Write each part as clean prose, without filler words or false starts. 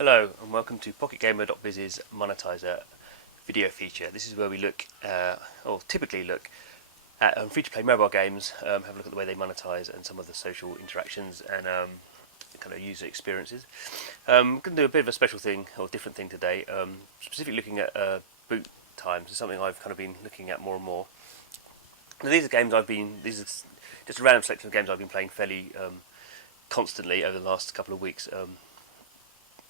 Hello and welcome to PocketGamer.biz's monetizer video feature. This is where we look, or typically look, at free-to-play mobile games, have a look at the way they monetize and some of the social interactions and kind of user experiences. I'm going to do a bit of a special thing, or different thing today, specifically looking at boot times. It's something I've kind of been looking at more and more. Now, these are just a random selection of games I've been playing fairly constantly over the last couple of weeks.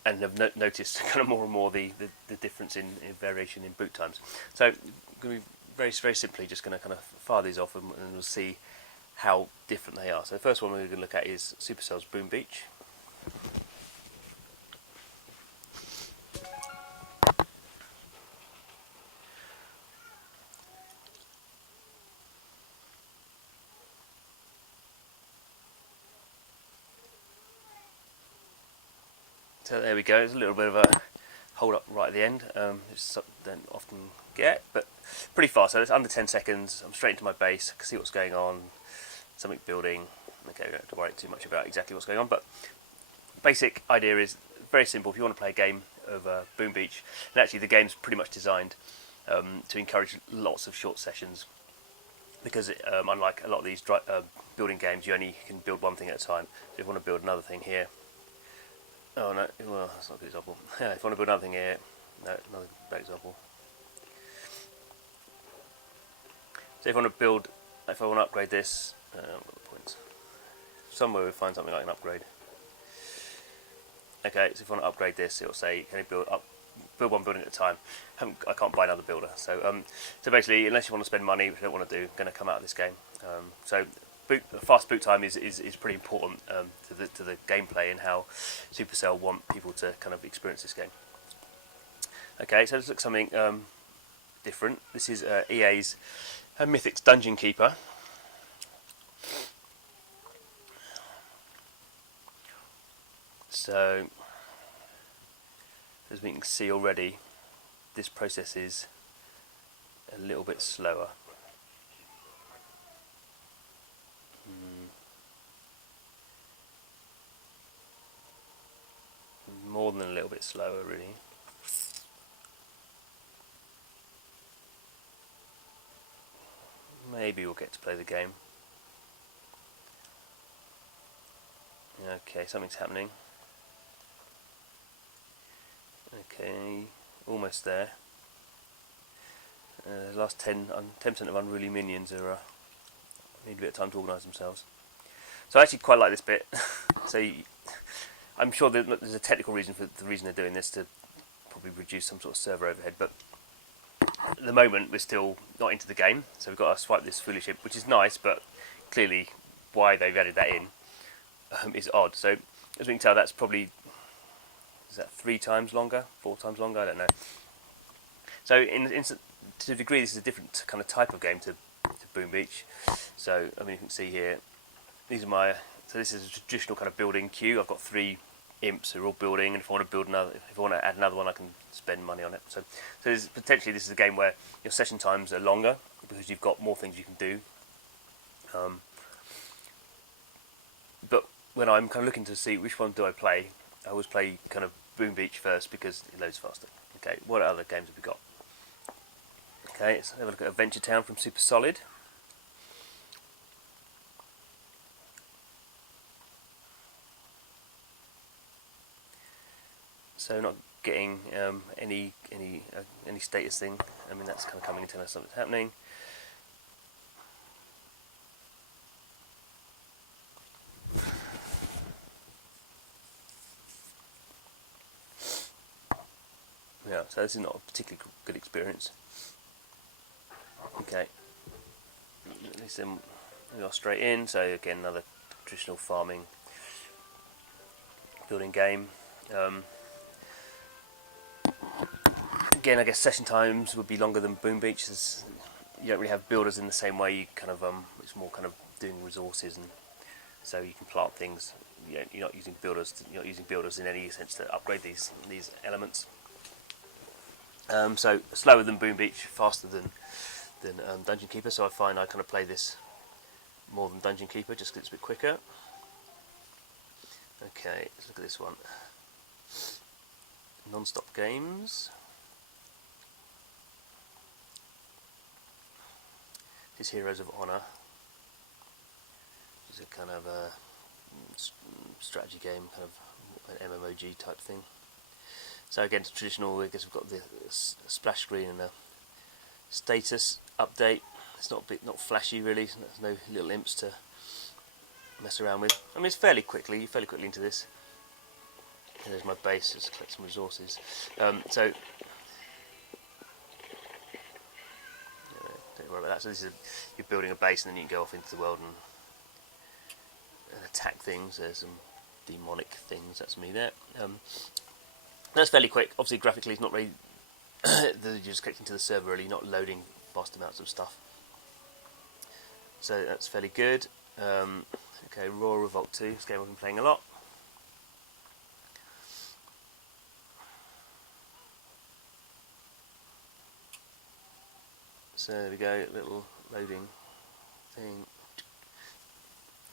And have noticed kind of more and more the difference in variation in boot times. So I'm going to be very simply just going to kind of fire these off and we'll see how different they are. So the first one we're going to look at is Supercell's Boom Beach. So there we go. There's a little bit of a hold up right at the end. It's something I don't often get, but pretty fast. So it's under 10 seconds. I'm straight into my base. I can see what's going on. Something building. Okay, we don't have to worry too much about exactly what's going on, but basic idea is very simple. If you want to play a game of Boom Beach, and actually the game's pretty much designed to encourage lots of short sessions, because unlike a lot of these building games, you only can build one thing at a time. So if you want to build another thing here, oh no, well that's not a good example. Yeah, if I want to build another thing here, no, another bad example. So if I want to upgrade this, I've got the points. Somewhere we'll find something like an upgrade. Okay, so if I want to upgrade this, it'll say can you build one building at a time. I can't buy another builder. So so basically, unless you want to spend money, which I don't want to do, I'm going to come out of this game. So fast boot time is pretty important to the gameplay and how Supercell want people to kind of experience this game. Okay, so let's look at something different. This is EA's Mythic's Dungeon Keeper. So as we can see already, this process is a little bit slower. More than a little bit slower, really. Maybe we'll get to play the game. Okay, something's happening. Okay, almost there. The last 10% of unruly minions are need a bit of time to organise themselves. So I actually quite like this bit. So I'm sure that there's a technical reason for the reason they're doing this, to probably reduce some sort of server overhead, but at the moment we're still not into the game, so we've got to swipe this foolish imp, which is nice, but clearly why they've added that in is odd. So as we can tell, that's probably, is that 3 times longer, 4 times longer, I don't know. So to a degree this is a different kind of type of game to Boom Beach. So I mean, you can see here, these are so this is a traditional kind of building queue. I've got 3 imps who are all building, and if I want to add another one, I can spend money on it. So potentially this is a game where your session times are longer because you've got more things you can do. But when I'm kind of looking to see which one do I play, I always play kind of Boom Beach first because it loads faster. Okay, what other games have we got? Okay, let's have a look at Adventure Town from Super Solid. So not getting any status thing. I mean, that's kind of coming to tell us something's happening. Yeah, so this is not a particularly good experience. Okay, at least then we go straight in. So again, another traditional farming building game. Again, I guess session times would be longer than Boom Beach. You don't really have builders in the same way. You kind of it's more kind of doing resources, and so you can plant things. You're not using builders. You're not using builders in any sense to upgrade these elements. So slower than Boom Beach, faster than Dungeon Keeper. So I find I kind of play this more than Dungeon Keeper just because it's a bit quicker. Okay, let's look at this one. Non-stop games. This is Heroes of Honor. It's a kind of a strategy game, kind of an MMOG type thing. So again, it's traditional. I guess we've got the splash screen and a status update. It's not not flashy really. There's no little imps to mess around with. I mean, it's fairly quickly into this. And there's my base. Let's collect some resources. So don't worry about that. So this is you're building a base, and then you can go off into the world and attack things. There's some demonic things. That's me there. That's fairly quick. Obviously, graphically, it's not really. You're just connecting to the server, really, not loading vast amounts of stuff. So that's fairly good. Okay, Raw Revolt 2. This game I've been playing a lot. So there we go, little loading thing.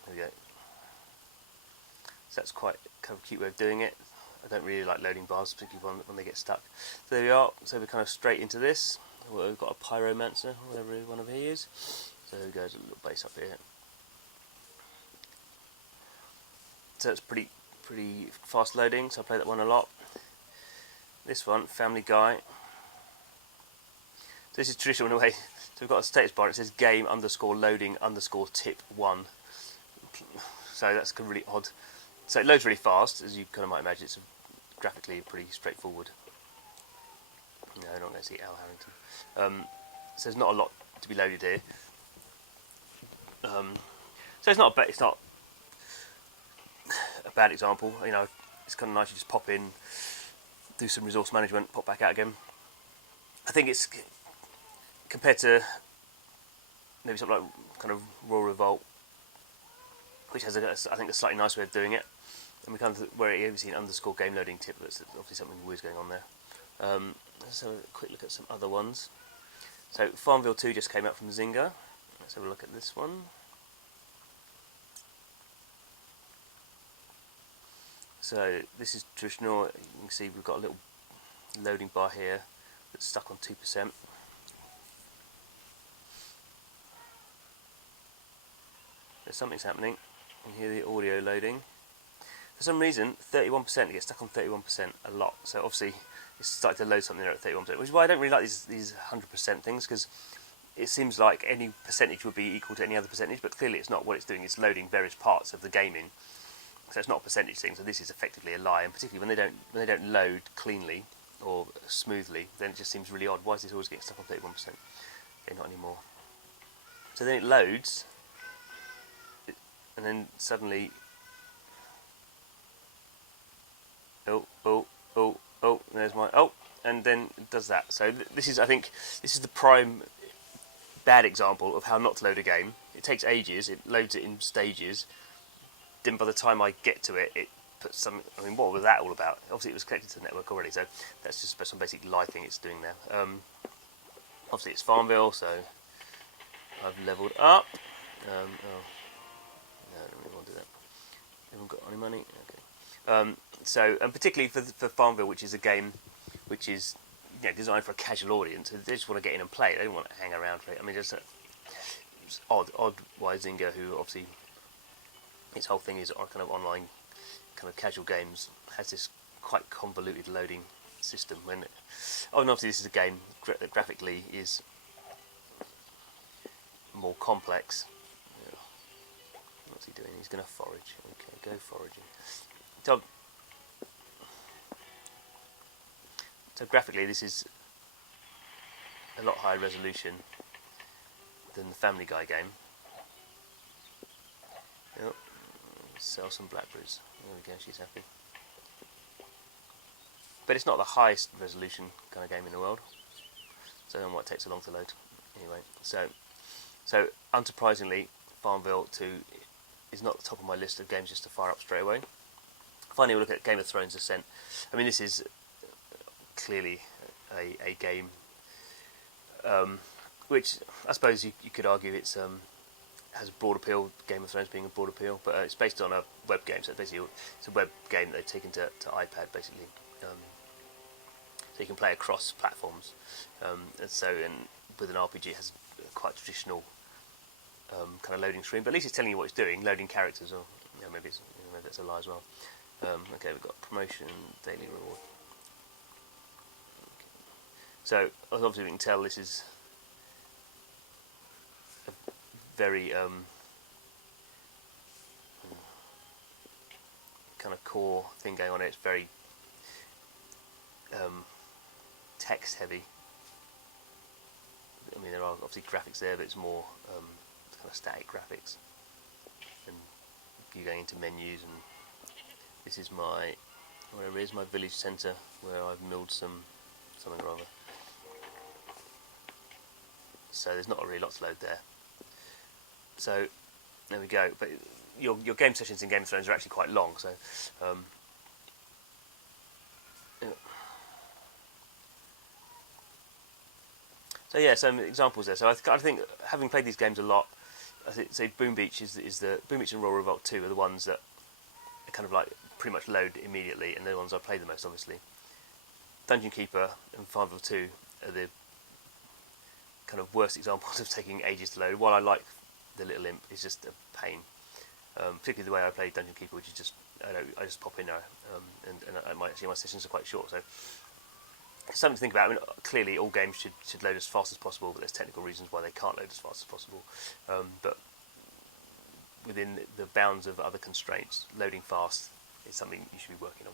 There we go. So that's quite kind of a cute way of doing it. I don't really like loading bars, particularly when they get stuck. So there we are. So we're kind of straight into this. Well, we've got a Pyromancer, whatever one of he is. So there goes a little base up here. So it's pretty fast loading. So I play that one a lot. This one, Family Guy. So this is traditional in a way. So we've got a status bar. It says game _ loading _ tip 1. So that's really odd. So it loads really fast, as you kind of might imagine. It's graphically pretty straightforward. No, I'm not going to see Al Harrington. So there's not a lot to be loaded here. So it's not a bad example. You know, it's kind of nice. You just pop in, do some resource management, pop back out again. I think it's compared to maybe something like kind of Raw Revolt, which has I think a slightly nice way of doing it. And we kind of where you see an _ game loading tip. That's obviously something weird going on there. Let's have a quick look at some other ones. So FarmVille 2 just came out from Zynga. Let's have a look at this one. So this is traditional. You can see we've got a little loading bar here that's stuck on 2%. Something's happening. You can hear the audio loading. For some reason, 31%, it gets stuck on 31% a lot. So obviously, it's starting to load something there at 31%, which is why I don't really like these 100% things, because it seems like any percentage would be equal to any other percentage, but clearly it's not. What it's doing is loading various parts of the game in. So it's not a percentage thing. So this is effectively a lie, and particularly when they don't load cleanly or smoothly, then it just seems really odd. Why is this always getting stuck on 31%? Okay, not anymore. So then it loads. And then suddenly, there's my, and then it does that. So this is, I think, this is the prime bad example of how not to load a game. It takes ages, it loads it in stages, then by the time I get to it, it puts some, I mean, what was that all about? Obviously it was connected to the network already, so that's just some basic lie thing it's doing there. Obviously it's FarmVille, so I've leveled up. No, I don't really want to do that. Haven't got any money. Okay. So, and particularly for FarmVille, which is a game which is designed for a casual audience, they just want to get in and play. They don't want to hang around for it. I mean, it's odd why Zynga, who obviously its whole thing is kind of online, kind of casual games, has this quite convoluted loading system. And obviously this is a game that graphically is more complex. What's he doing? He's going to forage. Okay, go foraging. So graphically, this is a lot higher resolution than the Family Guy game. Yep. Sell some blackberries. There we go. She's happy. But it's not the highest resolution kind of game in the world. So I don't know why it takes so long to load. Anyway, so unsurprisingly, FarmVille 2 is not at the top of my list of games just to fire up straight away. Finally, we'll look at Game of Thrones Ascent. I mean, this is clearly a game which I suppose you could argue it's has a broad appeal, Game of Thrones being a broad appeal, but it's based on a web game, so basically it's a web game that they've taken to iPad, basically. so you can play across platforms. And so, with an RPG, it has quite traditional kind of loading screen, but at least it's telling you what it's doing, loading characters, or maybe it's a lie as well. Okay, we've got promotion, daily reward. So obviously we can tell this is a very kind of core thing going on. It's very text heavy. I mean, there are obviously graphics there, but it's more kind of static graphics. And you're going into menus, and this is my village centre where I've milled something or other. So there's not really a lot to load there. So there we go. But your game sessions in Game of Thrones are actually quite long. So so yeah, some examples there. So I think, having played these games a lot, I think, say Boom Beach is the Boom Beach and Royal Revolt 2 are the ones that are kind of like pretty much load immediately, and they're the ones I play the most, obviously. Dungeon Keeper and FarmVille 2 are the kind of worst examples of taking ages to load. While I like the Little Imp, it's just a pain. Particularly the way I play Dungeon Keeper, which is just I just pop in there, and my sessions are quite short. So something to think about. I mean, clearly all games should load as fast as possible, but there's technical reasons why they can't load as fast as possible. But within the bounds of other constraints, loading fast is something you should be working on.